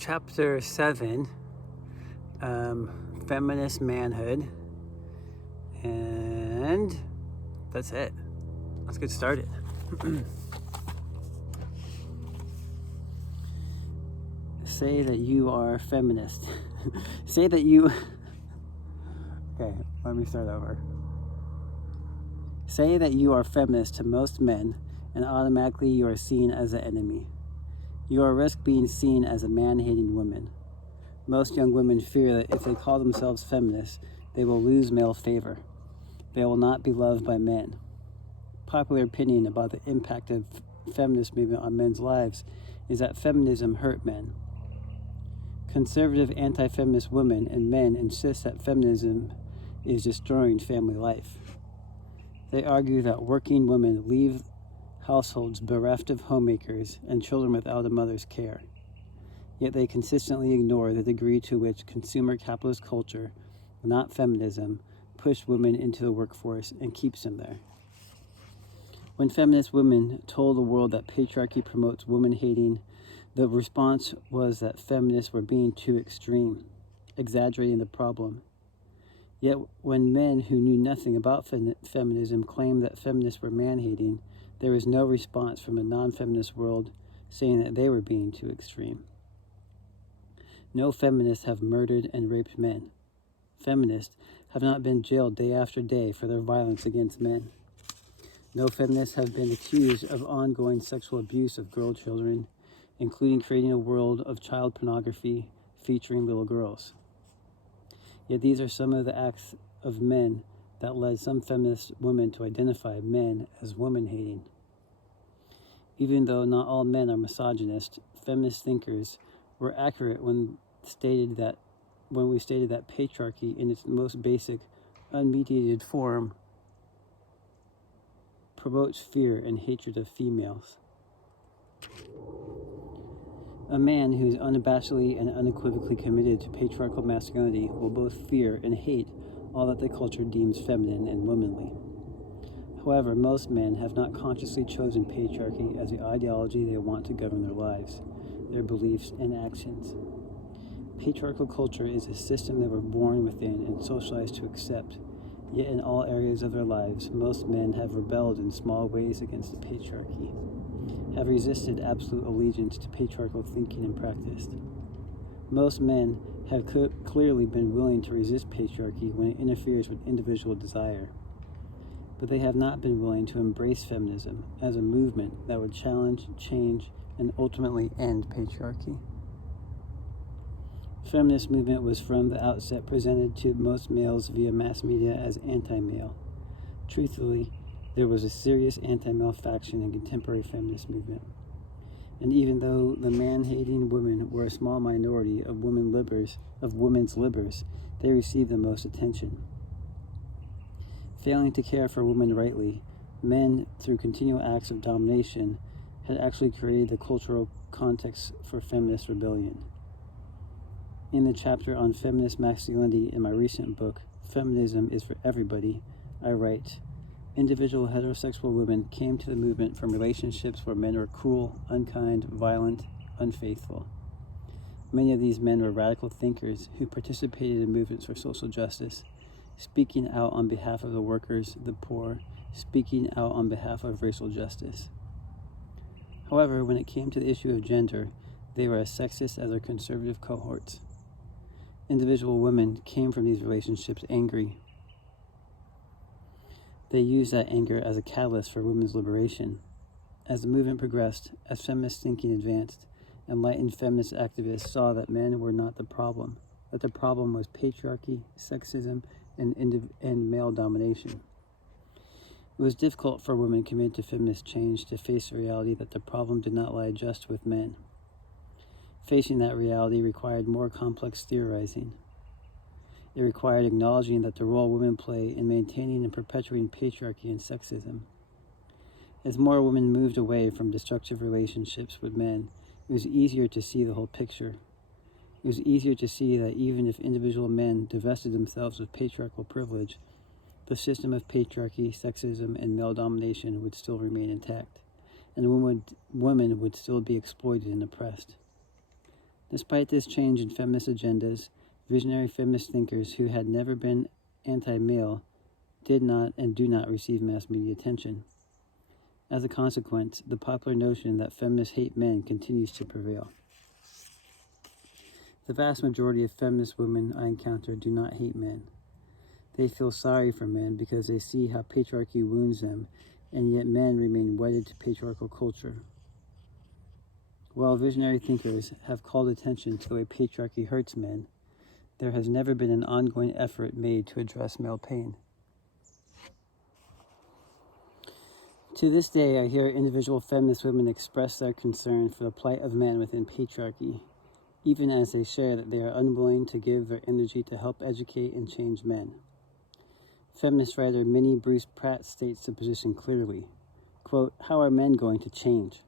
Chapter 7, Feminist Manhood, and that's it. Let's get started. Say that you are feminist. Say that you... Okay, let me start over. Say that you are feminist to most men, and automatically you are seen as an enemy. You are risk being seen as a man-hating woman. Most young women fear that if they call themselves feminists, they will lose male favor. They will not be loved by men. Popular opinion about the impact of feminist movement on men's lives is that feminism hurt men. Conservative anti-feminist women and men insist that feminism is destroying family life. They argue that working women leave households bereft of homemakers and children without a mother's care. Yet they consistently ignore the degree to which consumer capitalist culture, not feminism, pushed women into the workforce and keeps them there. When feminist women told the world that patriarchy promotes woman-hating, the response was that feminists were being too extreme, exaggerating the problem. Yet when men who knew nothing about feminism claimed that feminists were man-hating, there was no response from the non-feminist world saying that they were being too extreme. No feminists have murdered and raped men. Feminists have not been jailed day after day for their violence against men. No feminists have been accused of ongoing sexual abuse of girl children, including creating a world of child pornography featuring little girls. Yet these are some of the acts of men that led some feminist women to identify men as woman-hating. Even though not all men are misogynist, feminist thinkers were accurate when we stated that patriarchy in its most basic, unmediated form promotes fear and hatred of females. A man who is unabashedly and unequivocally committed to patriarchal masculinity will both fear and hate all that the culture deems feminine and womanly. However, most men have not consciously chosen patriarchy as the ideology they want to govern their lives, their beliefs, and actions. Patriarchal culture is a system they were born within and socialized to accept, yet in all areas of their lives, most men have rebelled in small ways against the patriarchy, have resisted absolute allegiance to patriarchal thinking and practice. Most men have clearly been willing to resist patriarchy when it interferes with individual desire, but they have not been willing to embrace feminism as a movement that would challenge, change, and ultimately end patriarchy. Feminist movement was from the outset presented to most males via mass media as anti-male. Truthfully, there was a serious anti-male faction in contemporary feminist movement. And even though the man-hating women were a small minority of women's libers, they received the most attention. Failing to care for women rightly, men, through continual acts of domination, had actually created the cultural context for feminist rebellion. In the chapter on feminist masculinity in my recent book, Feminism is for Everybody, I write, individual heterosexual women came to the movement from relationships where men were cruel, unkind, violent, unfaithful. Many of these men were radical thinkers who participated in movements for social justice, speaking out on behalf of the workers, the poor, speaking out on behalf of racial justice. However, when it came to the issue of gender, they were as sexist as their conservative cohorts. Individual women came from these relationships angry. They used that anger as a catalyst for women's liberation. As the movement progressed, as feminist thinking advanced, enlightened feminist activists saw that men were not the problem, that the problem was patriarchy, sexism, and male domination. It was difficult for women committed to feminist change to face the reality that the problem did not lie just with men. Facing that reality required more complex theorizing. It required acknowledging that the role women play in maintaining and perpetuating patriarchy and sexism. As more women moved away from destructive relationships with men, it was easier to see the whole picture. It was easier to see that even if individual men divested themselves of patriarchal privilege, the system of patriarchy, sexism, and male domination would still remain intact, and women would still be exploited and oppressed. Despite this change in feminist agendas, visionary feminist thinkers who had never been anti-male did not and do not receive mass media attention. As a consequence, the popular notion that feminists hate men continues to prevail. The vast majority of feminist women I encounter do not hate men. They feel sorry for men because they see how patriarchy wounds them, and yet men remain wedded to patriarchal culture. While visionary thinkers have called attention to the way patriarchy hurts men, there has never been an ongoing effort made to address male pain. To this day, I hear individual feminist women express their concern for the plight of men within patriarchy, even as they share that they are unwilling to give their energy to help educate and change men. Feminist writer Minnie Bruce Pratt states the position clearly. Quote, "How are men going to change?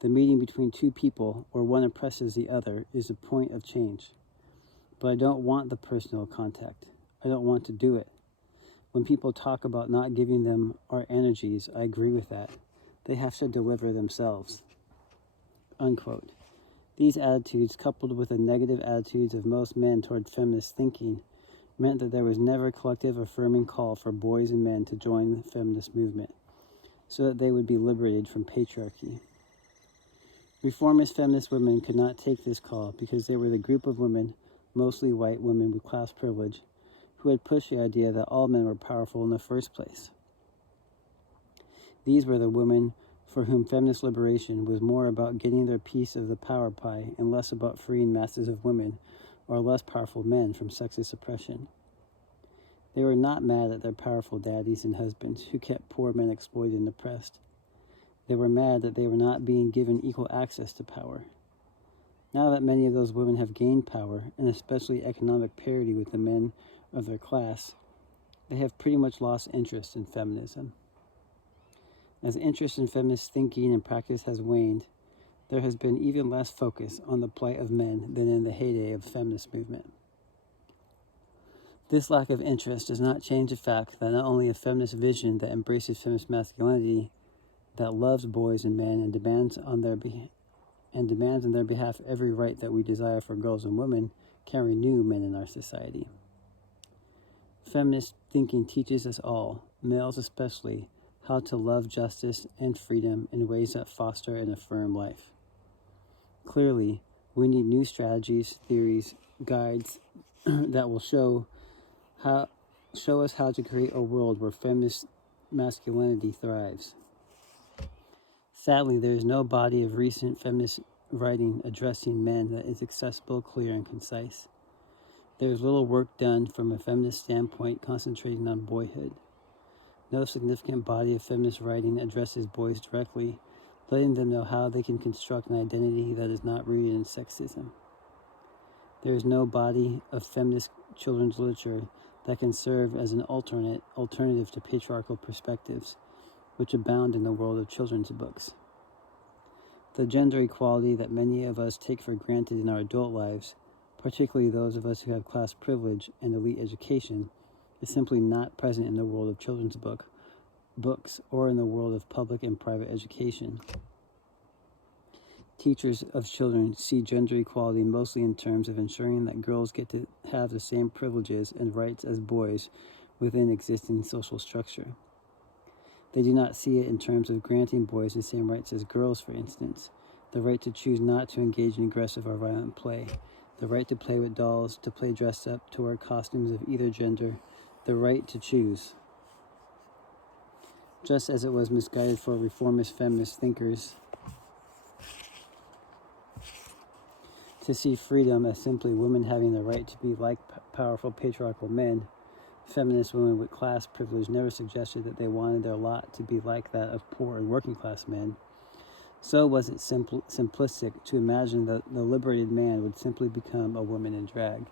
The meeting between two people, where one oppresses the other, is the point of change. But I don't want the personal contact. I don't want to do it. When people talk about not giving them our energies, I agree with that. They have to deliver themselves." Unquote. These attitudes, coupled with the negative attitudes of most men toward feminist thinking, meant that there was never a collective affirming call for boys and men to join the feminist movement, so that they would be liberated from patriarchy. Reformist feminist women could not take this call because they were the group of women, mostly white women with class privilege, who had pushed the idea that all men were powerful in the first place. These were the women for whom feminist liberation was more about getting their piece of the power pie and less about freeing masses of women or less powerful men from sexist oppression. They were not mad at their powerful daddies and husbands who kept poor men exploited and oppressed. They were mad that they were not being given equal access to power. Now that many of those women have gained power, and especially economic parity with the men of their class, they have pretty much lost interest in feminism. As interest in feminist thinking and practice has waned, there has been even less focus on the plight of men than in the heyday of the feminist movement. This lack of interest does not change the fact that not only a feminist vision that embraces feminist masculinity, that loves boys and men and demands on their behalf every right that we desire for girls and women, can renew men in our society. Feminist thinking teaches us all, males especially, how to love justice and freedom in ways that foster and affirm life. Clearly, we need new strategies, theories, guides that will show us how to create a world where feminist masculinity thrives. Sadly, there is no body of recent feminist writing addressing men that is accessible, clear, and concise. There is little work done from a feminist standpoint concentrating on boyhood. No significant body of feminist writing addresses boys directly, letting them know how they can construct an identity that is not rooted in sexism. There is no body of feminist children's literature that can serve as an alternative to patriarchal perspectives, which abound in the world of children's books. The gender equality that many of us take for granted in our adult lives, particularly those of us who have class privilege and elite education, is simply not present in the world of children's books or in the world of public and private education. Teachers of children see gender equality mostly in terms of ensuring that girls get to have the same privileges and rights as boys within existing social structure. They do not see it in terms of granting boys the same rights as girls, for instance, the right to choose not to engage in aggressive or violent play, the right to play with dolls, to play dressed up, to wear costumes of either gender, the right to choose. Just as it was misguided for reformist feminist thinkers to see freedom as simply women having the right to be like powerful patriarchal men, feminist women with class privilege never suggested that they wanted their lot to be like that of poor and working class men. So was it simplistic to imagine that the liberated man would simply become a woman in drag.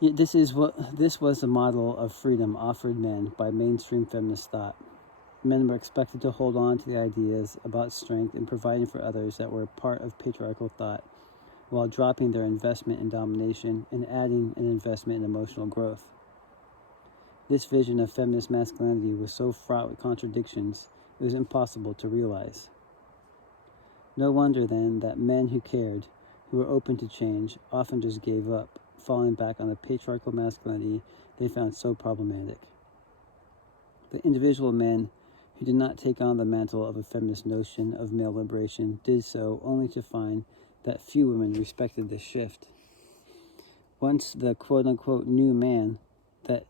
Yet this was the model of freedom offered men by mainstream feminist thought. Men were expected to hold on to the ideas about strength and providing for others that were part of patriarchal thought, while dropping their investment in domination and adding an investment in emotional growth. This vision of feminist masculinity was so fraught with contradictions, it was impossible to realize. No wonder, then, that men who cared, who were open to change, often just gave up, falling back on the patriarchal masculinity they found so problematic. The individual men who did not take on the mantle of a feminist notion of male liberation did so only to find that few women respected this shift. Once the quote-unquote new man, that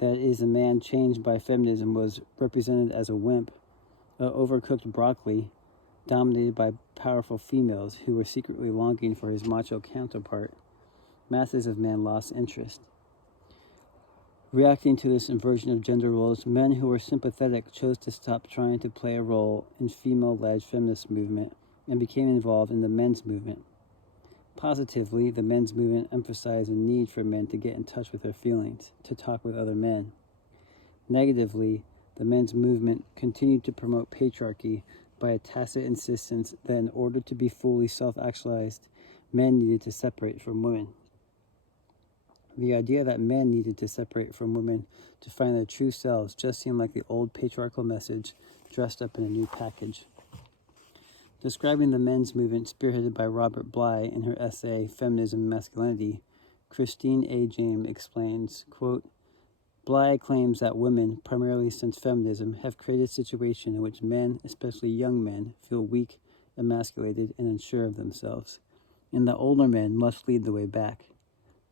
is a man changed by feminism, was represented as a wimp, overcooked broccoli, dominated by powerful females who were secretly longing for his macho counterpart, masses of men lost interest. Reacting to this inversion of gender roles, men who were sympathetic chose to stop trying to play a role in female-led feminist movement and became involved in the men's movement. Positively, the men's movement emphasized the need for men to get in touch with their feelings, to talk with other men. Negatively, the men's movement continued to promote patriarchy by a tacit insistence that in order to be fully self-actualized, men needed to separate from women. The idea that men needed to separate from women to find their true selves just seemed like the old patriarchal message dressed up in a new package. Describing the men's movement spearheaded by Robert Bly in her essay, Feminism and Masculinity, Christine A. James explains, quote, Bly claims that women, primarily since feminism, have created a situation in which men, especially young men, feel weak, emasculated, and unsure of themselves, and that older men must lead the way back.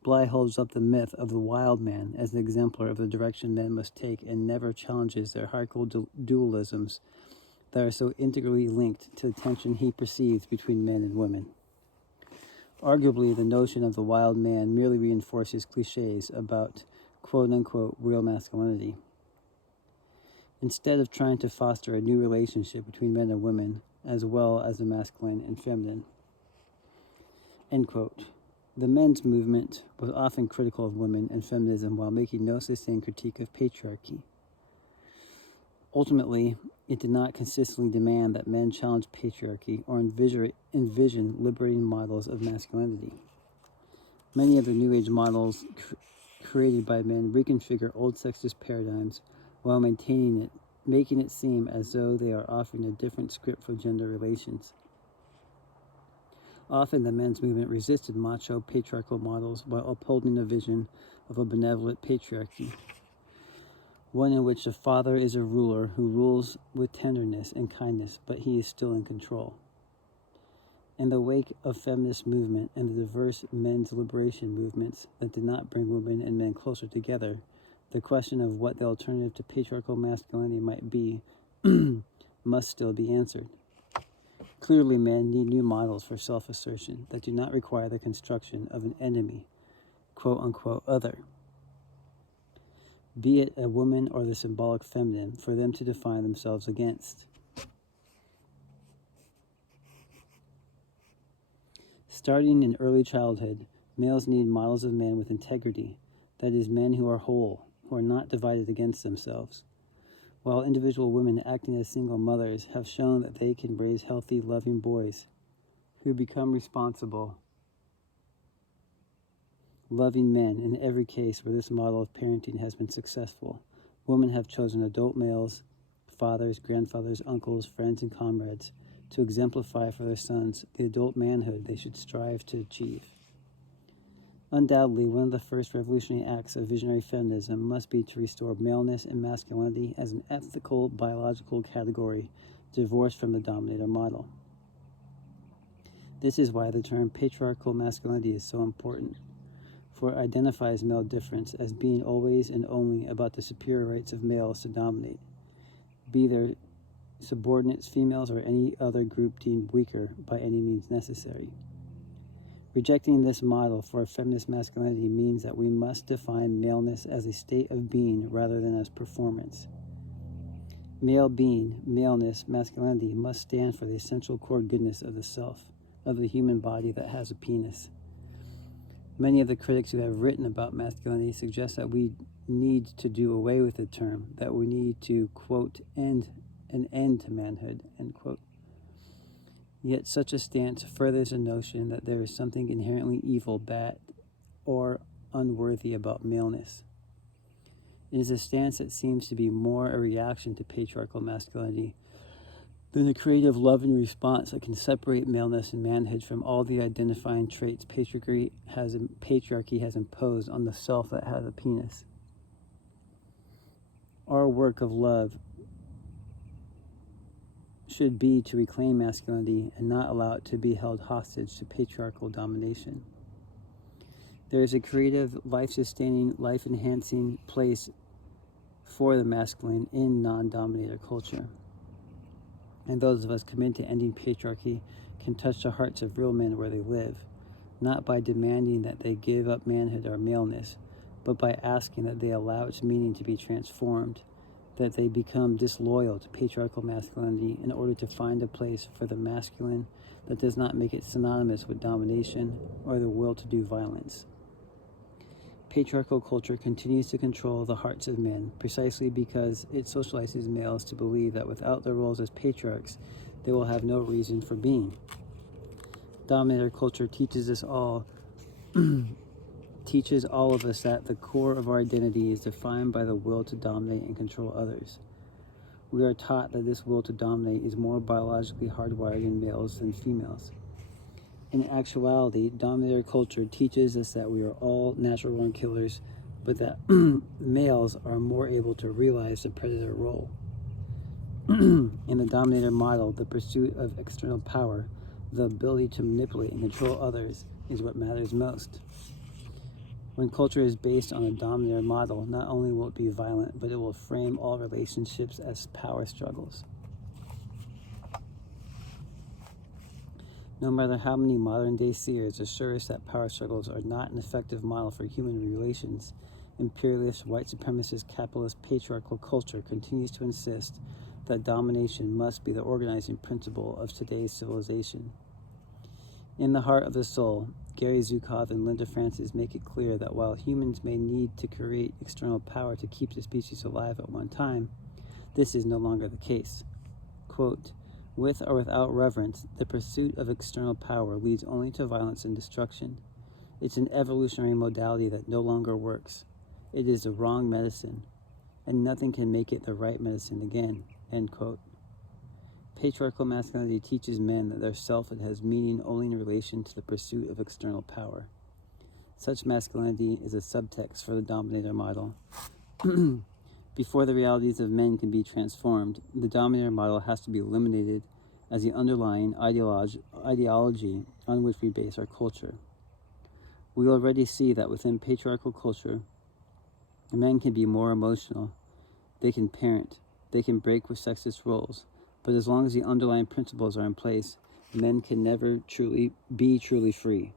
Bly holds up the myth of the wild man as an exemplar of the direction men must take and never challenges their hierarchical dualisms that are so integrally linked to the tension he perceives between men and women. Arguably, the notion of the wild man merely reinforces cliches about quote-unquote real masculinity. Instead of trying to foster a new relationship between men and women, as well as the masculine and feminine. End quote. The men's movement was often critical of women and feminism while making no sustained critique of patriarchy. Ultimately, it did not consistently demand that men challenge patriarchy or envision liberating models of masculinity. Many of the New Age models created by men reconfigure old sexist paradigms while making it seem as though they are offering a different script for gender relations. Often the men's movement resisted macho patriarchal models while upholding a vision of a benevolent patriarchy, one in which the father is a ruler who rules with tenderness and kindness, but he is still in control. In the wake of feminist movement and the diverse men's liberation movements that did not bring women and men closer together, the question of what the alternative to patriarchal masculinity might be must still be answered. Clearly, men need new models for self-assertion that do not require the construction of an enemy, quote-unquote other, be it a woman or the symbolic feminine, for them to define themselves against. Starting in early childhood, males need models of men with integrity, that is, men who are whole, who are not divided against themselves. While individual women acting as single mothers have shown that they can raise healthy, loving boys who become responsible, loving men in every case where this model of parenting has been successful. Women have chosen adult males, fathers, grandfathers, uncles, friends, and comrades to exemplify for their sons the adult manhood they should strive to achieve. Undoubtedly, one of the first revolutionary acts of visionary feminism must be to restore maleness and masculinity as an ethical, biological category divorced from the dominator model. This is why the term patriarchal masculinity is so important, for it identifies male difference as being always and only about the superior rights of males to dominate, be their subordinates females or any other group deemed weaker by any means necessary. Rejecting this model for feminist masculinity means that we must define maleness as a state of being rather than as performance. Male being, maleness, masculinity must stand for the essential core goodness of the self, of the human body that has a penis. Many of the critics who have written about masculinity suggest that we need to do away with the term, that we need to, quote, end to manhood, end quote. Yet such a stance furthers the notion that there is something inherently evil, bad, or unworthy about maleness. It is a stance that seems to be more a reaction to patriarchal masculinity than a creative love and response that can separate maleness and manhood from all the identifying traits patriarchy has imposed on the self that has a penis. Our work of love should be to reclaim masculinity and not allow it to be held hostage to patriarchal domination. There is a creative, life-sustaining, life-enhancing place for the masculine in non-dominator culture. And those of us committed to ending patriarchy can touch the hearts of real men where they live, not by demanding that they give up manhood or maleness, but by asking that they allow its meaning to be transformed, that they become disloyal to patriarchal masculinity in order to find a place for the masculine that does not make it synonymous with domination or the will to do violence. Patriarchal culture continues to control the hearts of men precisely because it socializes males to believe that without their roles as patriarchs, they will have no reason for being. Dominator culture teaches us all of us that the core of our identity is defined by the will to dominate and control others. We are taught that this will to dominate is more biologically hardwired in males than females. In actuality, dominator culture teaches us that we are all natural-born killers, but that males are more able to realize the predator role. In the dominator model, the pursuit of external power, the ability to manipulate and control others, is what matters most. When culture is based on a dominator model, not only will it be violent, but it will frame all relationships as power struggles. No matter how many modern-day seers assure us that power struggles are not an effective model for human relations, imperialist, white supremacist, capitalist, patriarchal culture continues to insist that domination must be the organizing principle of today's civilization. In The Heart of the Soul, Gary Zukav and Linda Francis make it clear that while humans may need to create external power to keep the species alive at one time, this is no longer the case. Quote, "With or without reverence, the pursuit of external power leads only to violence and destruction. It's an evolutionary modality that no longer works. It is the wrong medicine, and nothing can make it the right medicine again." End quote. Patriarchal masculinity teaches men that their selfhood has meaning only in relation to the pursuit of external power. Such masculinity is a subtext for the dominator model. Before the realities of men can be transformed, the dominator model has to be eliminated as the underlying ideology on which we base our culture. We already see that within patriarchal culture, men can be more emotional, they can parent, they can break with sexist roles, but as long as the underlying principles are in place, men can never be truly free.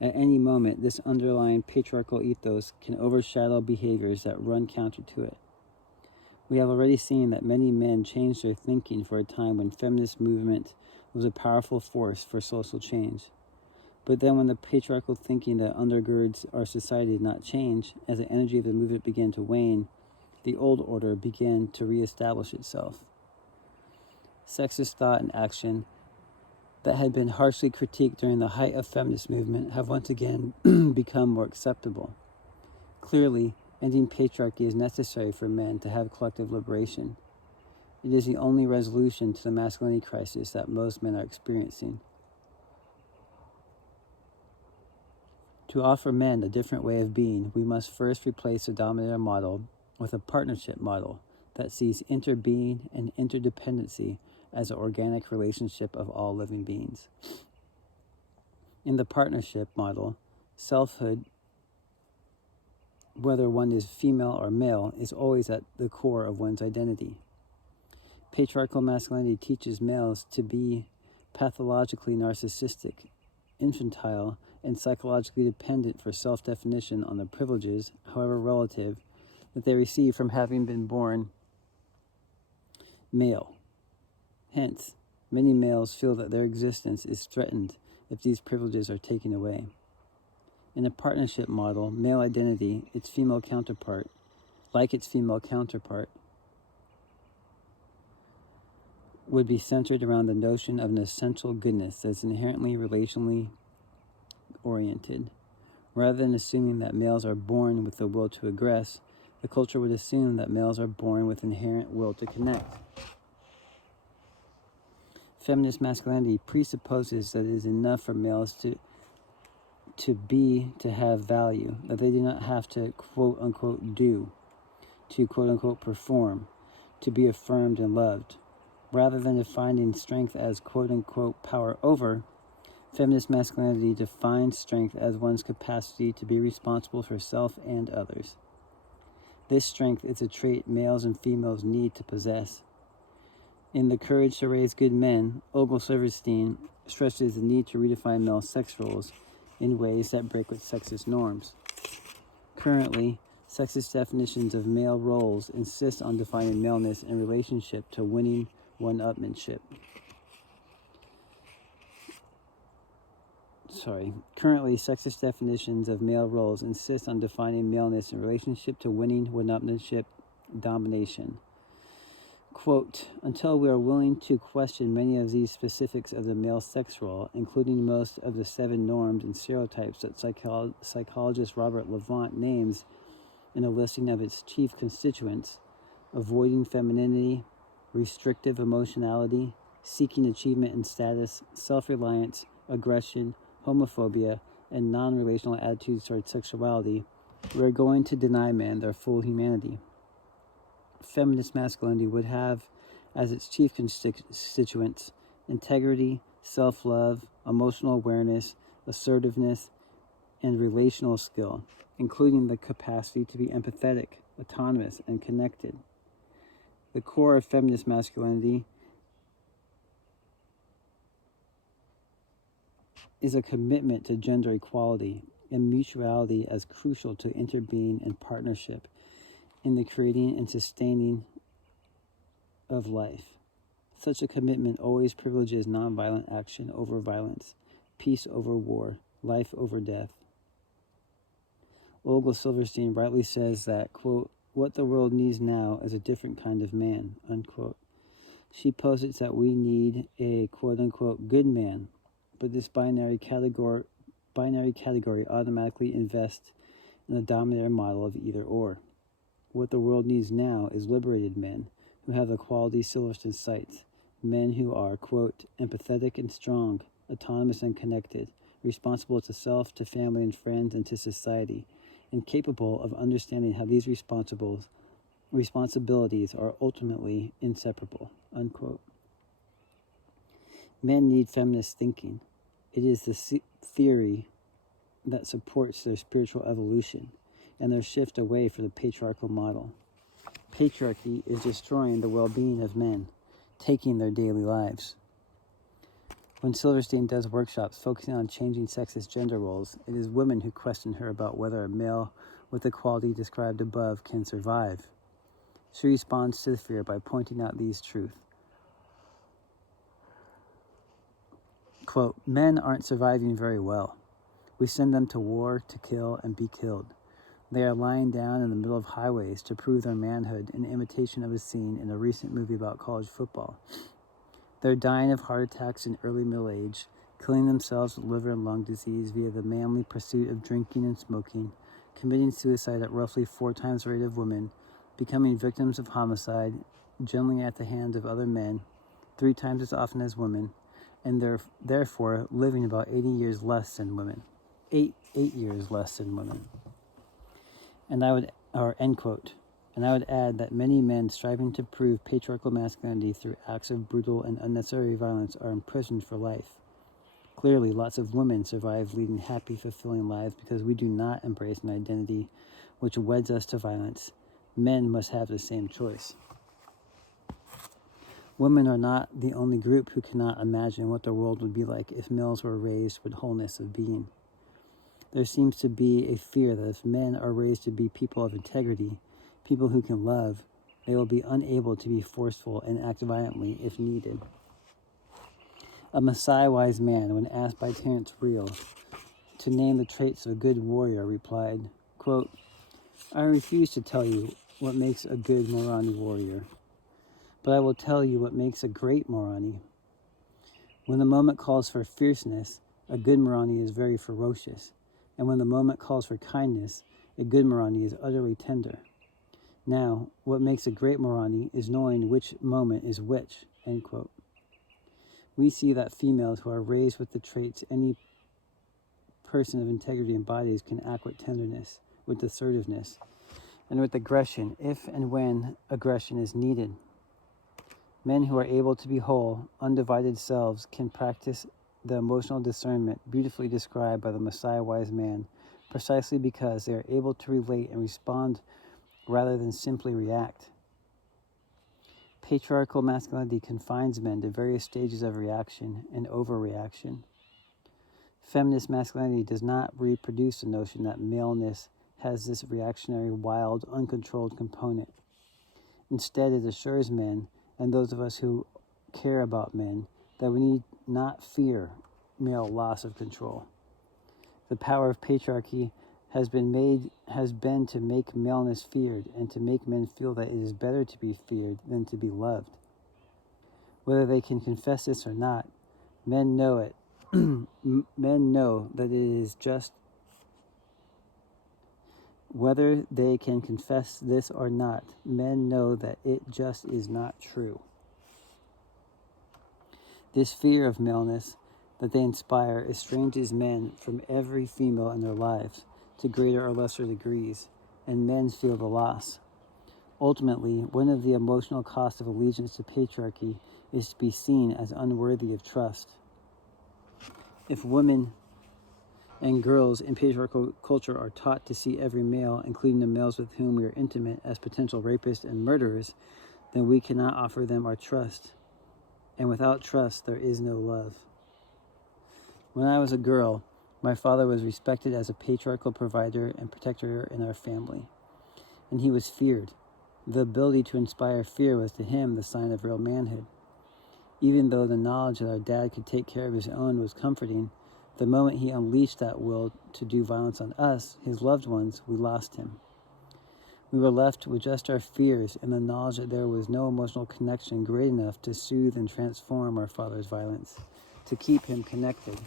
At any moment, this underlying patriarchal ethos can overshadow behaviors that run counter to it. We have already seen that many men changed their thinking for a time when feminist movement was a powerful force for social change. But then when the patriarchal thinking that undergirds our society did not change, as the energy of the movement began to wane, the old order began to reestablish itself. Sexist thought and action that had been harshly critiqued during the height of feminist movement have once again become more acceptable. Clearly, ending patriarchy is necessary for men to have collective liberation. It is the only resolution to the masculinity crisis that most men are experiencing. To offer men a different way of being, we must first replace the dominator model with a partnership model that sees interbeing and interdependency as an organic relationship of all living beings. In the partnership model, selfhood, whether one is female or male, is always at the core of one's identity. Patriarchal masculinity teaches males to be pathologically narcissistic, infantile, and psychologically dependent for self-definition on the privileges, however relative, that they receive from having been born male. Hence, many males feel that their existence is threatened if these privileges are taken away. In a partnership model, male identity, its female counterpart, would be centered around the notion of an essential goodness that is inherently relationally oriented. Rather than assuming that males are born with the will to aggress, The culture would assume that males are born with inherent will to connect. Feminist masculinity presupposes that it is enough for males to have value, that they do not have to quote-unquote do, to quote-unquote perform, to be affirmed and loved. Rather than defining strength as quote-unquote power over, feminist masculinity defines strength as one's capacity to be responsible for self and others. This strength is a trait males and females need to possess. In The Courage to Raise Good Men, Olga Silverstein stresses the need to redefine male sex roles in ways that break with sexist norms. Currently, sexist definitions of male roles insist on defining maleness in relationship to winning one-upmanship. Currently, sexist definitions of male roles insist on defining maleness in relationship to winning one-upmanship, domination. Quote, until we are willing to question many of these specifics of the male sex role, including most of the 7 norms and stereotypes that psychologist Robert Levant names in a listing of its chief constituents, avoiding femininity, restrictive emotionality, seeking achievement and status, self-reliance, aggression, homophobia, and non-relational attitudes toward sexuality, we are going to deny men their full humanity. Feminist masculinity would have as its chief constituents integrity, self-love, emotional awareness, assertiveness, and relational skill, including the capacity to be empathetic, autonomous, and connected. The core of feminist masculinity is a commitment to gender equality and mutuality as crucial to interbeing and partnership in the creating and sustaining of life. Such a commitment always privileges nonviolent action over violence, peace over war, life over death. Olga Silverstein rightly says that, quote, what the world needs now is a different kind of man, unquote. She posits that we need a quote-unquote good man, but this binary category automatically invests in a dominator model of either or. What the world needs now is liberated men who have the qualities Silverstein cites, men who are, quote, empathetic and strong, autonomous and connected, responsible to self, to family and friends, and to society, and capable of understanding how these responsibilities are ultimately inseparable, unquote. Men need feminist thinking. It is the theory that supports their spiritual evolution and their shift away from the patriarchal model. Patriarchy is destroying the well-being of men, taking their daily lives. When Silverstein does workshops focusing on changing sexist gender roles, it is women who question her about whether a male with the quality described above can survive. She responds to the fear by pointing out these truths. Quote, men aren't surviving very well. We send them to war to kill and be killed. They are lying down in the middle of highways to prove their manhood in imitation of a scene in a recent movie about college football. They're dying of heart attacks in early middle age, killing themselves with liver and lung disease via the manly pursuit of drinking and smoking, committing suicide at roughly 4 times the rate of women, becoming victims of homicide, generally at the hands of other men, 3 times as often as women, and therefore living about 8 years less than women. End quote. And I would add that many men striving to prove patriarchal masculinity through acts of brutal and unnecessary violence are imprisoned for life. Clearly, lots of women survive leading happy, fulfilling lives because we do not embrace an identity which weds us to violence. Men must have the same choice. Women are not the only group who cannot imagine what the world would be like if males were raised with wholeness of being. There seems to be a fear that if men are raised to be people of integrity, people who can love, they will be unable to be forceful and act violently if needed. A Maasai-wise man, when asked by Terence Real to name the traits of a good warrior, replied, quote, I refuse to tell you what makes a good Morani warrior, but I will tell you what makes a great Morani. When the moment calls for fierceness, a good Morani is very ferocious, and when the moment calls for kindness, a good Morani is utterly tender. Now, what makes a great morality is knowing which moment is which, end quote. We see that females who are raised with the traits any person of integrity embodies can act with tenderness, with assertiveness, and with aggression if and when aggression is needed. Men who are able to be whole, undivided selves can practice the emotional discernment beautifully described by the Messiah wise man, precisely because they are able to relate and respond rather than simply react. Patriarchal masculinity confines men to various stages of reaction and overreaction. Feminist masculinity does not reproduce the notion that maleness has this reactionary, wild, uncontrolled component. Instead, it assures men, and those of us who care about men, that we need not fear male loss of control. The power of patriarchy has been to make maleness feared and to make men feel that it is better to be feared than to be loved. Whether they can confess this or not, men know it. Men know that it is just. Whether they can confess this or not, men know that it just is not true. This fear of maleness that they inspire estranges men from every female in their lives to greater or lesser degrees, and men feel the loss. Ultimately, one of the emotional costs of allegiance to patriarchy is to be seen as unworthy of trust. If women and girls in patriarchal culture are taught to see every male, including the males with whom we are intimate, as potential rapists and murderers, then we cannot offer them our trust. And without trust, there is no love. When I was a girl, my father was respected as a patriarchal provider and protector in our family, and he was feared. The ability to inspire fear was to him the sign of real manhood. Even though the knowledge that our dad could take care of his own was comforting, the moment he unleashed that will to do violence on us, his loved ones, we lost him. We were left with just our fears and the knowledge that there was no emotional connection great enough to soothe and transform our father's violence, to keep him connected.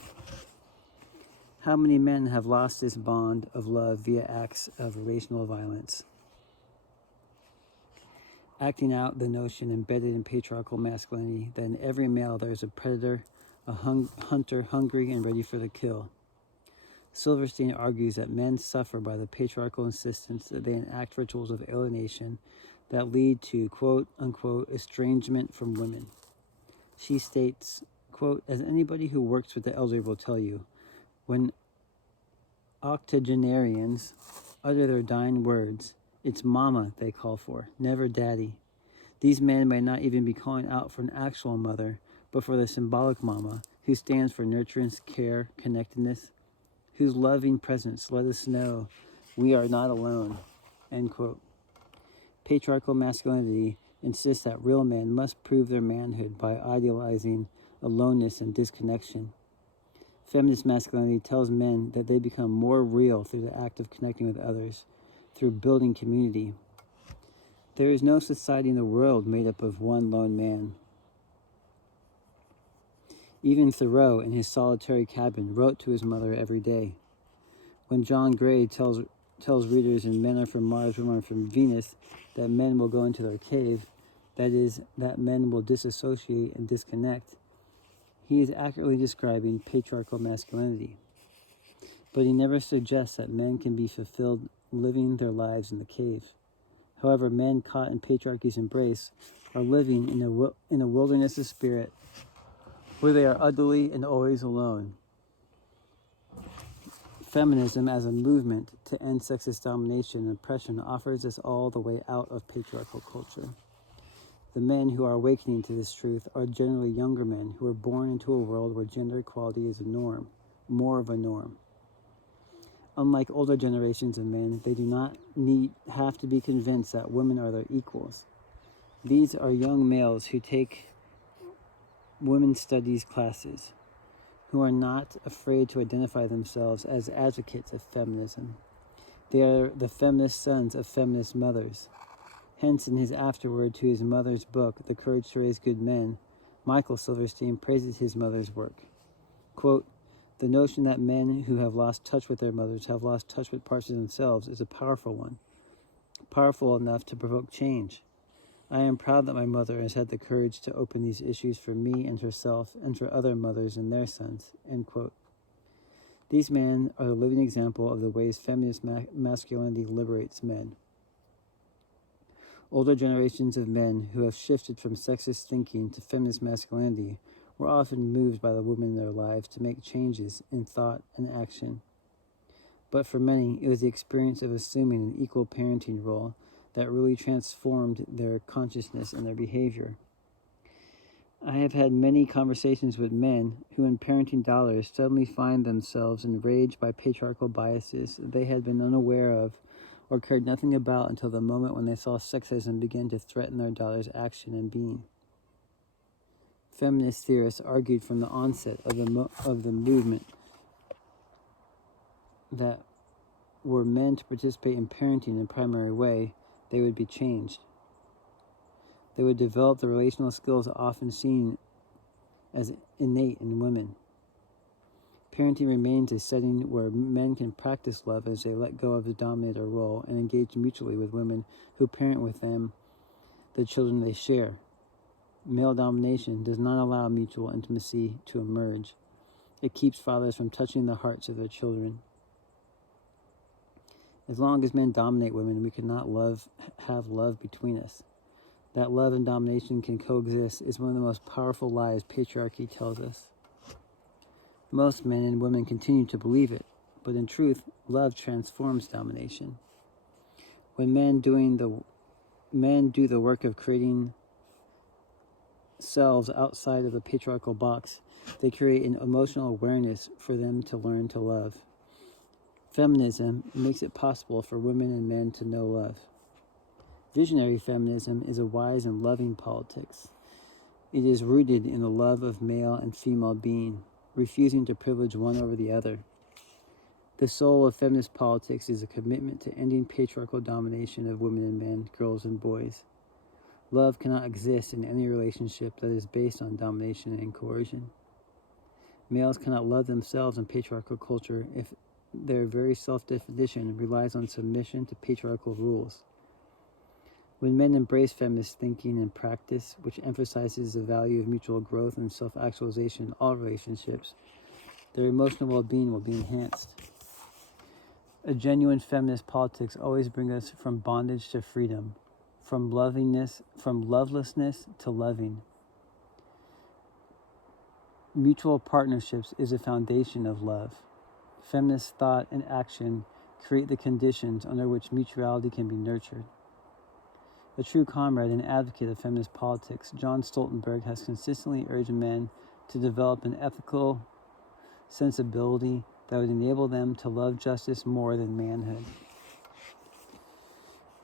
How many men have lost this bond of love via acts of relational violence? Acting out the notion embedded in patriarchal masculinity that in every male there is a predator, a hunter hungry and ready for the kill. Silverstein argues that men suffer by the patriarchal insistence that they enact rituals of alienation that lead to, quote, unquote, estrangement from women. She states, quote, as anybody who works with the elderly will tell you, when octogenarians utter their dying words, it's mama they call for, never daddy. These men may not even be calling out for an actual mother, but for the symbolic mama, who stands for nurturance, care, connectedness, whose loving presence let us know we are not alone, end quote. Patriarchal masculinity insists that real men must prove their manhood by idealizing aloneness and disconnection. Feminist masculinity tells men that they become more real through the act of connecting with others, through building community. There is no society in the world made up of one lone man. Even Thoreau, in his solitary cabin, wrote to his mother every day. When John Gray tells readers in Men Are From Mars, Women Are From Venus that men will go into their cave, that is, that men will disassociate and disconnect, he is accurately describing patriarchal masculinity. But he never suggests that men can be fulfilled living their lives in the cave. However, men caught in patriarchy's embrace are living in a wilderness of spirit where they are utterly and always alone. Feminism as a movement to end sexist domination and oppression offers us all the way out of patriarchal culture. The men who are awakening to this truth are generally younger men who are born into a world where gender equality is a norm, more of a norm. Unlike older generations of men, they do not have to be convinced that women are their equals. These are young males who take women's studies classes, who are not afraid to identify themselves as advocates of feminism. They are the feminist sons of feminist mothers. Hence, in his afterword to his mother's book, The Courage to Raise Good Men, Michael Silverstein praises his mother's work. Quote, the notion that men who have lost touch with their mothers have lost touch with parts of themselves is a powerful one. powerful enough to provoke change. I am proud that my mother has had the courage to open these issues for me and herself and for other mothers and their sons." End quote. These men are a living example of the ways feminist masculinity liberates men. Older generations of men who have shifted from sexist thinking to feminist masculinity were often moved by the women in their lives to make changes in thought and action. But for many, it was the experience of assuming an equal parenting role that really transformed their consciousness and their behavior. I have had many conversations with men who, in parenting dollars, suddenly find themselves enraged by patriarchal biases they had been unaware of or cared nothing about until the moment when they saw sexism begin to threaten their daughter's action and being. Feminist theorists argued from the onset of the movement that were men to participate in parenting in a primary way, they would be changed. They would develop the relational skills often seen as innate in women. Parenting remains a setting where men can practice love as they let go of the dominator role and engage mutually with women who parent with them the children they share. Male domination does not allow mutual intimacy to emerge. It keeps fathers from touching the hearts of their children. As long as men dominate women, we cannot have love between us. That love and domination can coexist is one of the most powerful lies patriarchy tells us. Most men and women continue to believe it, but in truth, love transforms domination. When men do the work of creating selves outside of the patriarchal box, they create an emotional awareness for them to learn to love. Feminism makes it possible for women and men to know love. Visionary feminism is a wise and loving politics. It is rooted in the love of male and female being, refusing to privilege one over the other. The soul of feminist politics is a commitment to ending patriarchal domination of women and men, girls and boys. Love cannot exist in any relationship that is based on domination and coercion. Males cannot love themselves in patriarchal culture if their very self-definition relies on submission to patriarchal rules. When men embrace feminist thinking and practice, which emphasizes the value of mutual growth and self-actualization in all relationships, their emotional well-being will be enhanced. A genuine feminist politics always brings us from bondage to freedom, from lovelessness to loving. Mutual partnerships is a foundation of love. Feminist thought and action create the conditions under which mutuality can be nurtured. A true comrade and advocate of feminist politics, John Stoltenberg has consistently urged men to develop an ethical sensibility that would enable them to love justice more than manhood.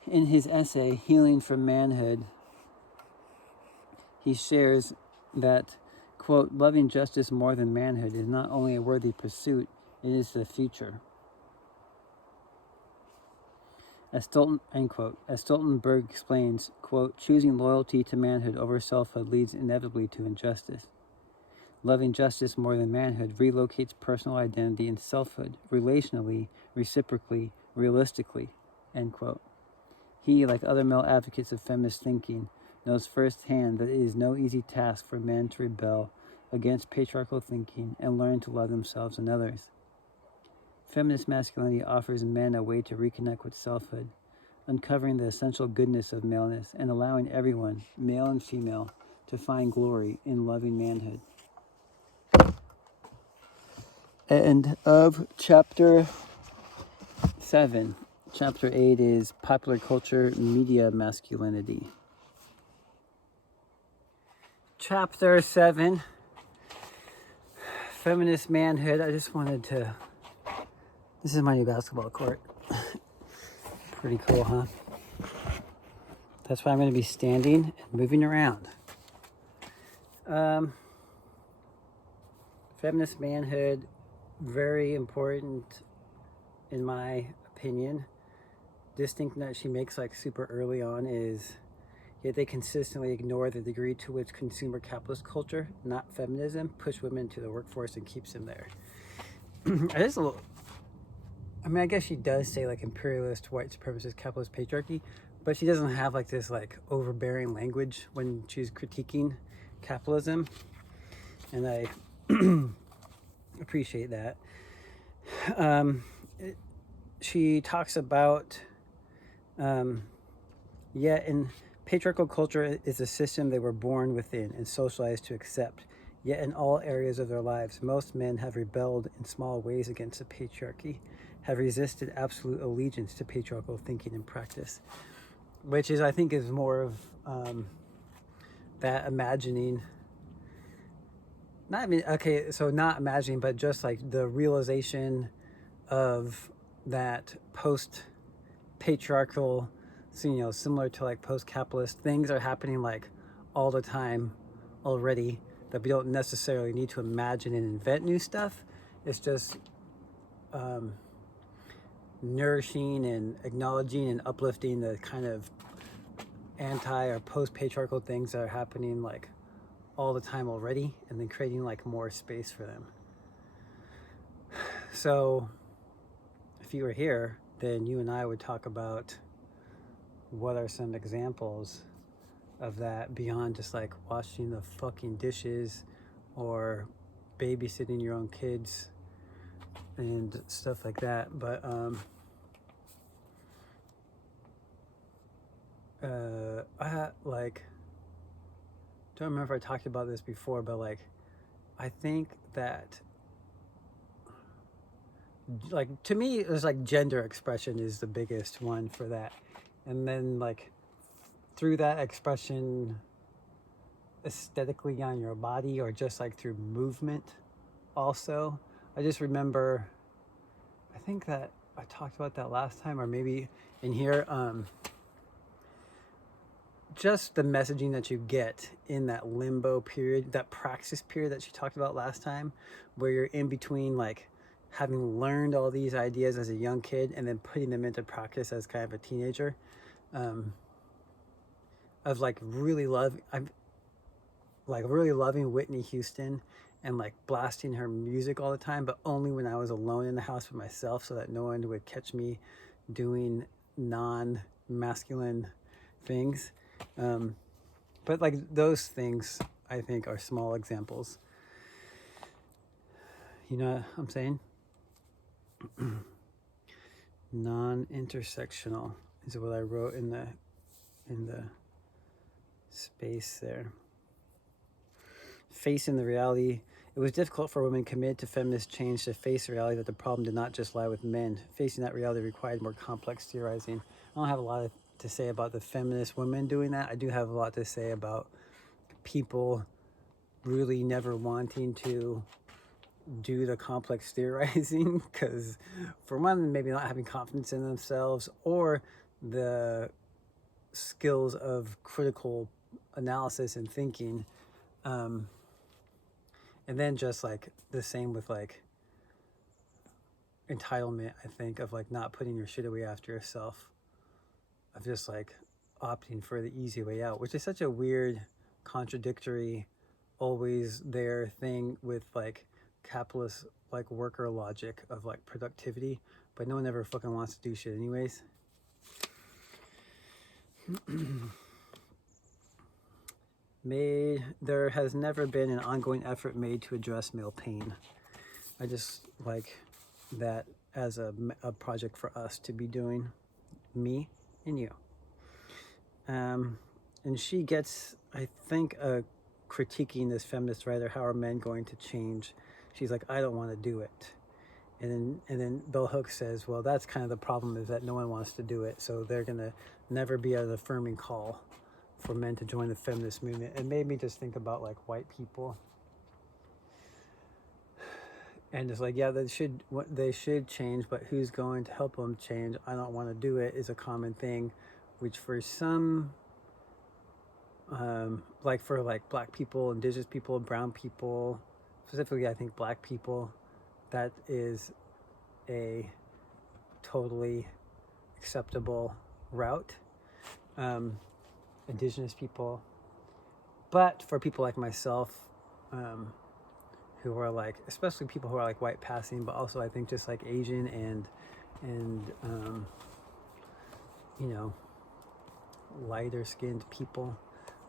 In his essay, Healing from Manhood, he shares that, quote, "Loving justice more than manhood is not only a worthy pursuit, it is the future." As Stoltenberg explains, quote, "Choosing loyalty to manhood over selfhood leads inevitably to injustice. Loving justice more than manhood relocates personal identity and selfhood, relationally, reciprocally, realistically," end quote. He, like other male advocates of feminist thinking, knows firsthand that it is no easy task for men to rebel against patriarchal thinking and learn to love themselves and others. Feminist masculinity offers men a way to reconnect with selfhood, uncovering the essential goodness of maleness and allowing everyone, male and female, to find glory in loving manhood. End of chapter 7. Chapter 8 is Popular Culture, Media Masculinity. Chapter 7, Feminist Manhood. I just wanted to... This is my new basketball court. Pretty cool, huh? That's why I'm going to be standing and moving around. Feminist manhood, very important in my opinion. Distinction that she makes like super early on is, yet they consistently ignore the degree to which consumer capitalist culture, not feminism, push women into the workforce and keeps them there. I mean, I guess she does say like imperialist, white supremacist, capitalist patriarchy, but she doesn't have like this like overbearing language when she's critiquing capitalism, and I appreciate that. She talks about, yet in patriarchal culture is a system they were born within and socialized to accept. Yet in all areas of their lives, most men have rebelled in small ways against the patriarchy, have resisted absolute allegiance to patriarchal thinking and practice, which is, I think, is more of that imagining, not imagining, but just like the realization of that post-patriarchal, similar to like post-capitalist, things are happening like all the time already, that we don't necessarily need to imagine and invent new stuff. It's just nourishing and acknowledging and uplifting the kind of anti or post-patriarchal things that are happening like all the time already, and then creating like more space for them. So if you were here, then you and I would talk about what are some examples of that beyond just like washing the fucking dishes or babysitting your own kids and stuff like that. But I don't remember if I talked about this before, but like I think that like to me it was like gender expression is the biggest one for that, and then like through that expression aesthetically on your body, or just like through movement also. I just remember, I think that I talked about that last time, or maybe in here, just the messaging that you get in that limbo period, that praxis period that she talked about last time, where you're in between like having learned all these ideas as a young kid and then putting them into practice as kind of a teenager. Of like really loving Whitney Houston and like blasting her music all the time, but only when I was alone in the house with myself, so that no one would catch me doing non-masculine things. But like those things, I think, are small examples. You know what I'm saying? Non-intersectional is what I wrote in the space there. Facing the reality. It was difficult for women committed to feminist change to face the reality that the problem did not just lie with men. Facing that reality required more complex theorizing. I don't have a lot to say about the feminist women doing that. I do have a lot to say about people really never wanting to do the complex theorizing, because for one, maybe not having confidence in themselves or the skills of critical analysis and thinking. And then just like the same with like entitlement, I think, of like not putting your shit away after yourself, of just like opting for the easy way out, which is such a weird, contradictory, always there thing with like capitalist like worker logic of like productivity, but no one ever fucking wants to do shit anyways. There has never been an ongoing effort made to address male pain. I just like that as a project for us to be doing, me and you. And she gets, I think, critiquing this feminist writer, how are men going to change? She's like, I don't want to do it. And then Bell Hooks says, well, that's kind of the problem, is that no one wants to do it. So they're going to never be an affirming call for men to join the feminist movement. It made me just think about like white people. And it's like, yeah, they should change, but who's going to help them change? I don't want to do it is a common thing, which for some, like for like black people, indigenous people, brown people, specifically I think black people, that is a totally acceptable route. Indigenous people. But for people like myself, who are like, especially people who are like white passing, but also I think just like Asian and you know, lighter skinned people,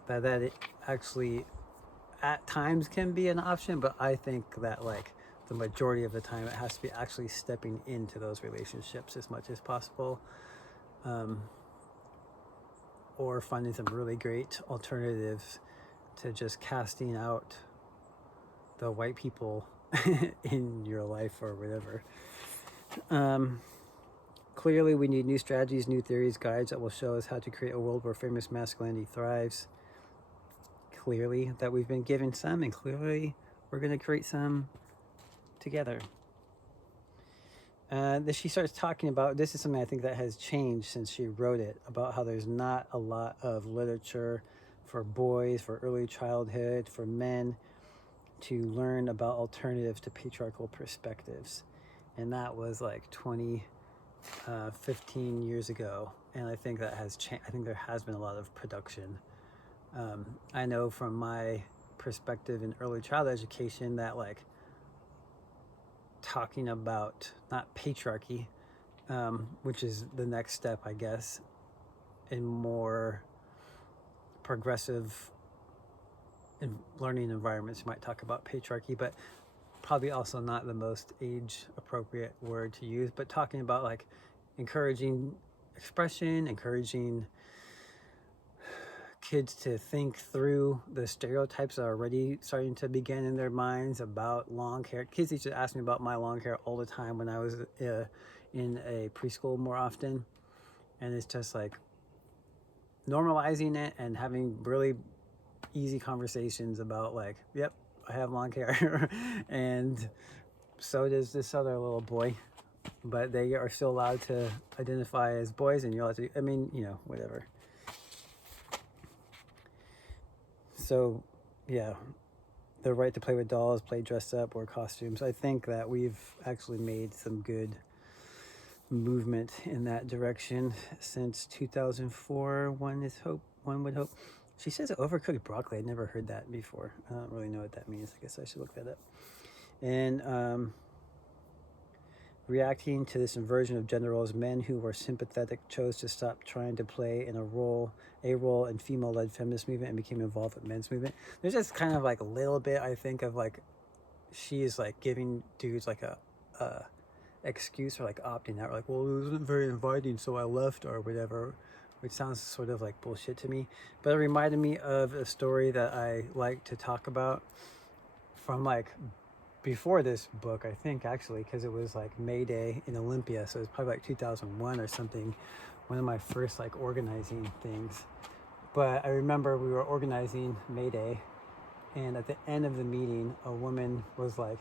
that it actually at times can be an option, but I think that like the majority of the time it has to be actually stepping into those relationships as much as possible, or finding some really great alternatives to just casting out the white people in your life or whatever. Clearly, we need new strategies, new theories, guides that will show us how to create a world where feminist masculinity thrives. Clearly, that we've been given some, and clearly, we're going to create some together. Then she starts talking about, this is something I think that has changed since she wrote it, about how there's not a lot of literature for boys, for early childhood, for men to learn about alternatives to patriarchal perspectives. And that was like 15 years ago, and I think that has changed. I think there has been a lot of production. I know from my perspective in early child education that like talking about not patriarchy, which is the next step, I guess, in more progressive learning environments, you might talk about patriarchy, but probably also not the most age appropriate word to use, but talking about like encouraging expression, encouraging kids to think through the stereotypes that are already starting to begin in their minds about long hair. Kids used to ask me about my long hair all the time when I was in a preschool more often, and it's just like normalizing it and having really easy conversations about like, yep, I have long hair and so does this other little boy, but they are still allowed to identify as boys, and you're allowed to, I mean, you know, whatever. So yeah, the right to play with dolls, play dress up, wear costumes. I think that we've actually made some good movement in that direction since 2004. One would hope. She says overcooked broccoli. I'd never heard that before. I don't really know what that means. I guess I should look that up. And reacting to this inversion of gender roles, men who were sympathetic chose to stop trying to play in a role in female-led feminist movement and became involved with men's movement. There's just kind of like a little bit, I think, of like she is like giving dudes like a excuse for like opting out, like, well, it wasn't very inviting, so I left or whatever, which sounds sort of like bullshit to me. But it reminded me of a story that I like to talk about from like before this book, I think, actually, because it was like May Day in Olympia, so it was probably like 2001 or something, one of my first like organizing things. But I remember we were organizing May Day, and at the end of the meeting, a woman was like,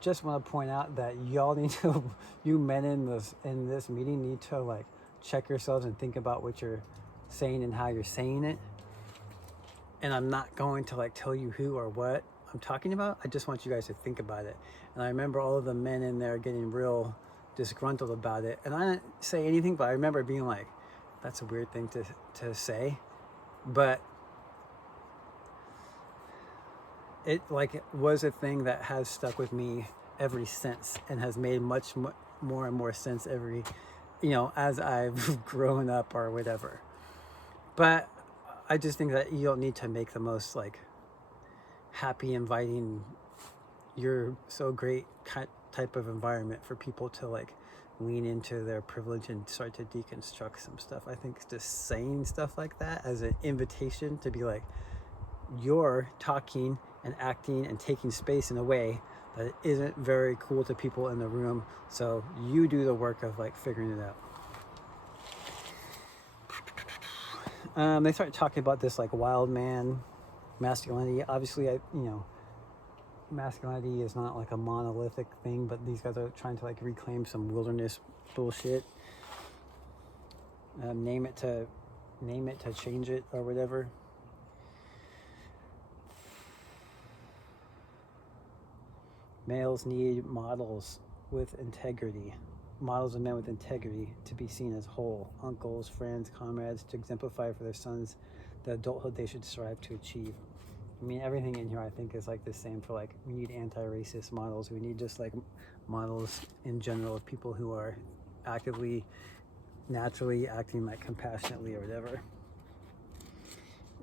just want to point out that y'all need to, you men in this meeting need to like check yourselves and think about what you're saying and how you're saying it. And I'm not going to like tell you who or what I'm talking about. I just want you guys to think about it. And I remember all of the men in there getting real disgruntled about it. And I didn't say anything, but I remember being like, that's a weird thing to say. But it like was a thing that has stuck with me ever since and has made much more and more sense every, you know, as I've grown up or whatever. But I just think that you don't need to make the most like happy, inviting, you're so great type of environment for people to like lean into their privilege and start to deconstruct some stuff. I think just saying stuff like that as an invitation to be like, you're talking and acting and taking space in a way that isn't very cool to people in the room, so you do the work of like figuring it out. They start talking about this like wild man masculinity. Obviously, masculinity is not like a monolithic thing, but these guys are trying to like reclaim some wilderness bullshit. Name it to change it or whatever. Males need models with integrity, models of men with integrity to be seen as whole, uncles, friends, comrades, to exemplify for their sons the adulthood they should strive to achieve. I mean, everything in here I think is like the same for like, we need anti-racist models. We need just like models in general of people who are actively, naturally acting like compassionately or whatever.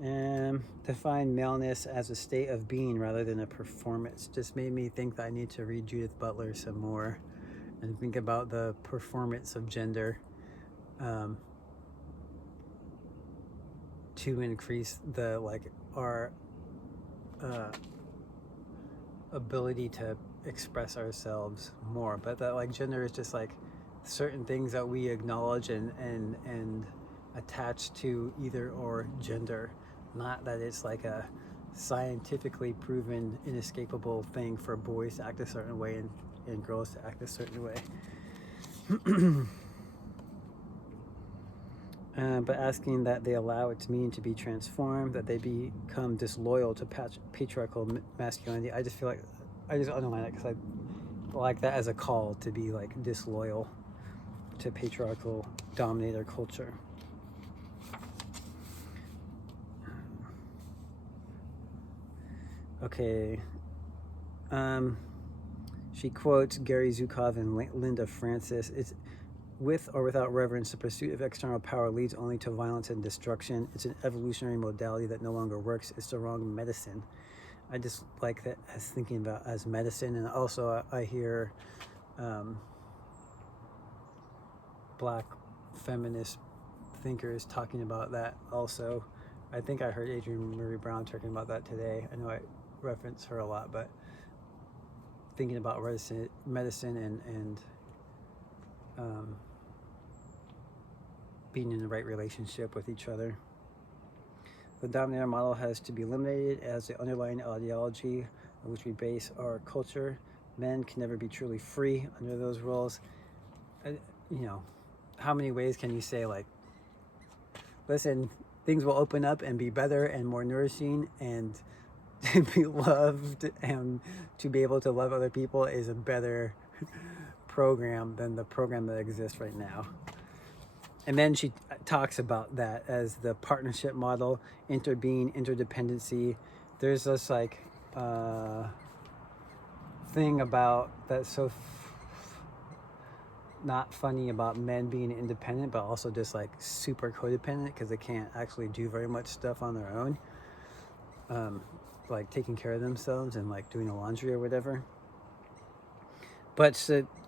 And define maleness as a state of being rather than a performance. Just made me think that I need to read Judith Butler some more and think about the performance of gender to increase the our ability to express ourselves more. But that like gender is just like certain things that we acknowledge and attach to either or gender, not that it's like a scientifically proven inescapable thing for boys to act a certain way and girls to act a certain way. But asking that they allow its meaning to be transformed, that they become disloyal to patriarchal masculinity. I just feel like I just underline it because I like that as a call to be like disloyal to patriarchal dominator culture. Okay. She quotes Gary Zukov and Linda Francis. It's with or without reverence, the pursuit of external power leads only to violence and destruction. It's an evolutionary modality that no longer works. It's the wrong medicine. I just like that as thinking about as medicine. And also I hear black feminist thinkers talking about that also. I think I heard Adrienne Marie Brown talking about that today. I know I reference her a lot, but thinking about medicine and being in the right relationship with each other. The dominator model has to be eliminated as the underlying ideology on which we base our culture. Men can never be truly free under those rules. How many ways can you say like, listen, things will open up and be better and more nourishing and to be loved and to be able to love other people is a better program than the program that exists right now. And then she talks about that as the partnership model, interbeing, interdependency. There's this like thing about that's so not funny about men being independent, but also just like super codependent because they can't actually do very much stuff on their own, like taking care of themselves and like doing the laundry or whatever. But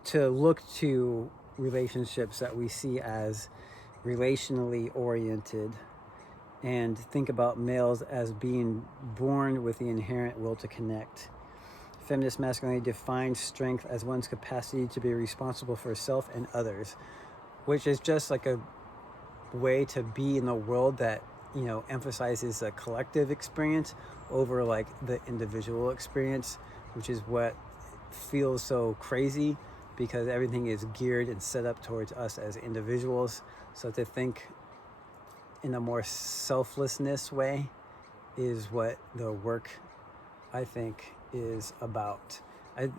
to look to relationships that we see as relationally oriented and think about males as being born with the inherent will to connect. Feminist masculinity defines strength as one's capacity to be responsible for self and others, which is just like a way to be in a world that emphasizes a collective experience over like the individual experience, which is what feels so crazy because everything is geared and set up towards us as individuals. So to think in a more selflessness way is what the work, I think, is about. To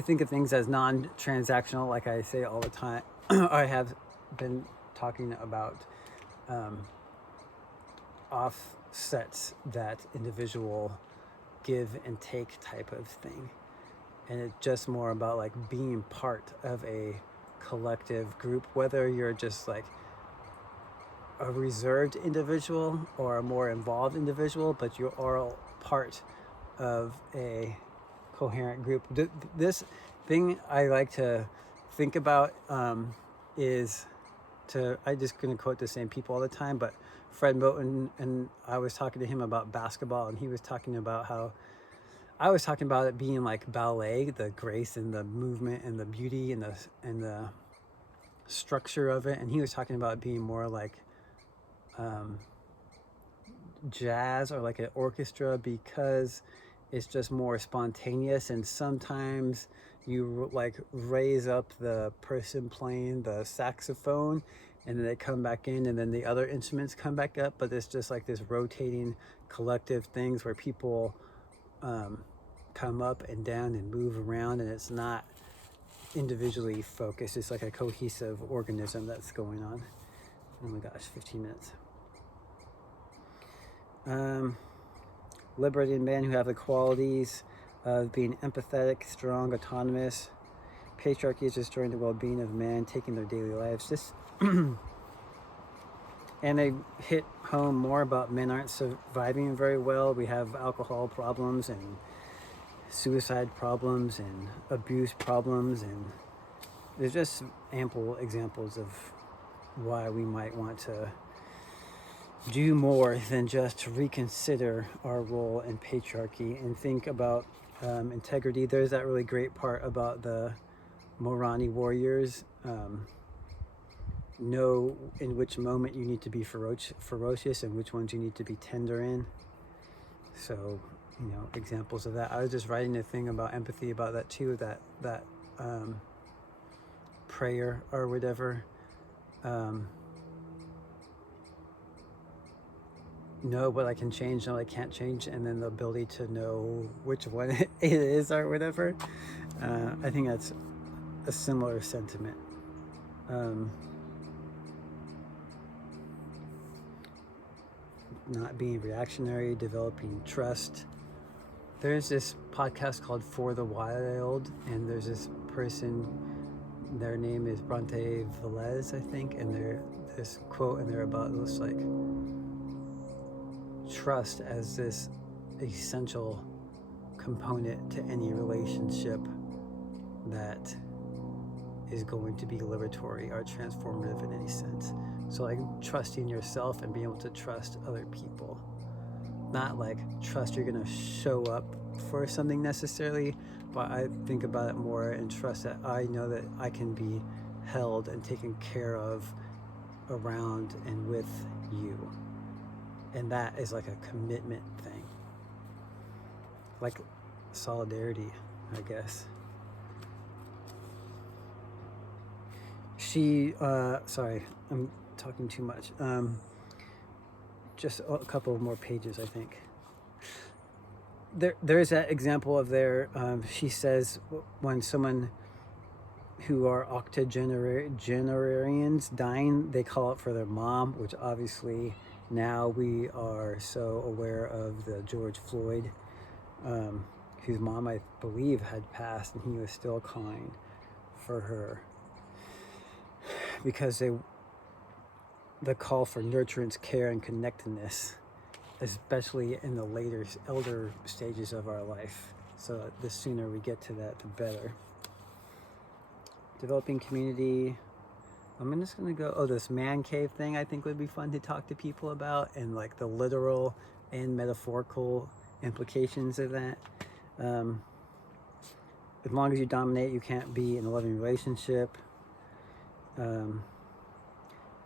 think of things as non-transactional, like I say all the time. I have been talking about offsets, that individual give and take type of thing. And it's just more about like being part of a collective group, whether you're just like a reserved individual or a more involved individual, but you're all part of a coherent group. This thing I like to think about is I'm just going to quote the same people all the time, but Fred Moten, and I was talking to him about basketball, and he was talking about how I was talking about it being like ballet, the grace and the movement and the beauty and the structure of it, and he was talking about it being more like jazz or like an orchestra because it's just more spontaneous, and sometimes you like raise up the person playing the saxophone and then they come back in and then the other instruments come back up, but it's just like this rotating collective things where people come up and down and move around, and it's not individually focused. It's like a cohesive organism that's going on. Oh my gosh, 15 minutes. Liberated men who have the qualities of being empathetic, strong, autonomous. Patriarchy is destroying the well-being of men, taking their daily lives. This and they hit home more about men aren't surviving very well. We have alcohol problems and suicide problems and abuse problems, and there's just ample examples of why we might want to do more than just reconsider our role in patriarchy and think about integrity. There's that really great part about the Morani warriors. Know in which moment you need to be ferocious and which ones you need to be tender in. So, examples of that. I was just writing a thing about empathy about that too, that prayer or whatever. Know what I can change, know what I can't change, and then the ability to know which one it is or whatever. I think that's a similar sentiment. Not being reactionary, developing trust. There's this podcast called For the Wild, and there's this person, their name is Bronte Velez, I think, and there's this quote in there about this, like, trust as this essential component to any relationship that is going to be liberatory or transformative in any sense. So, like, trusting yourself and being able to trust other people. Not like trust you're gonna show up for something necessarily, but I think about it more and trust that I know that I can be held and taken care of around and with you. And that is like a commitment thing. Like solidarity, I guess. Sorry, I'm talking too much. Just a couple more pages, I think. There's that example of she says when someone who are octogenarians dying, they call out for their mom, which obviously now we are so aware of the George Floyd, whose mom, I believe, had passed, and he was still calling for her. Because the call for nurturance, care, and connectedness, especially in the elder stages of our life. So the sooner we get to that, the better. Developing community. I'm just going to go, this man cave thing I think would be fun to talk to people about, and like the literal and metaphorical implications of that. As long as you dominate, you can't be in a loving relationship.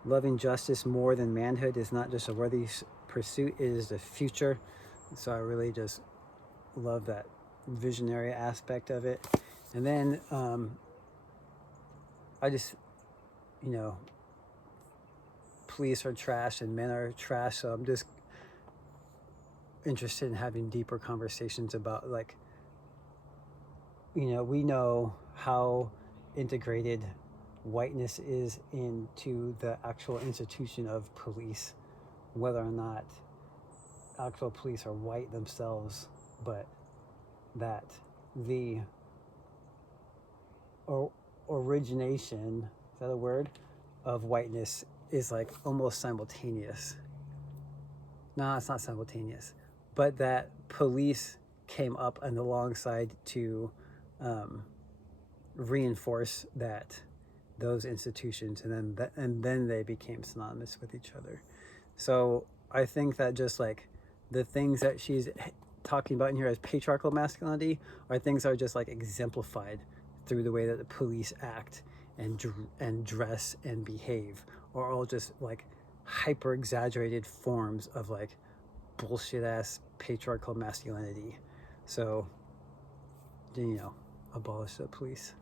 Loving justice more than manhood is not just a worthy pursuit, it is the future. So I really just love that visionary aspect of it. And then I just, police are trash and men are trash, so I'm just interested in having deeper conversations about, like, we know how integrated whiteness is into the actual institution of police, whether or not actual police are white themselves, but that the origination, is that a word, of whiteness is like almost simultaneous. No, it's not simultaneous, but that police came up and alongside to reinforce those institutions, and then they became synonymous with each other. So I think that just like the things that she's talking about in here as patriarchal masculinity are things that are just like exemplified through the way that the police act and dress and behave, are all just like hyper exaggerated forms of like bullshit ass patriarchal masculinity. So, abolish the police.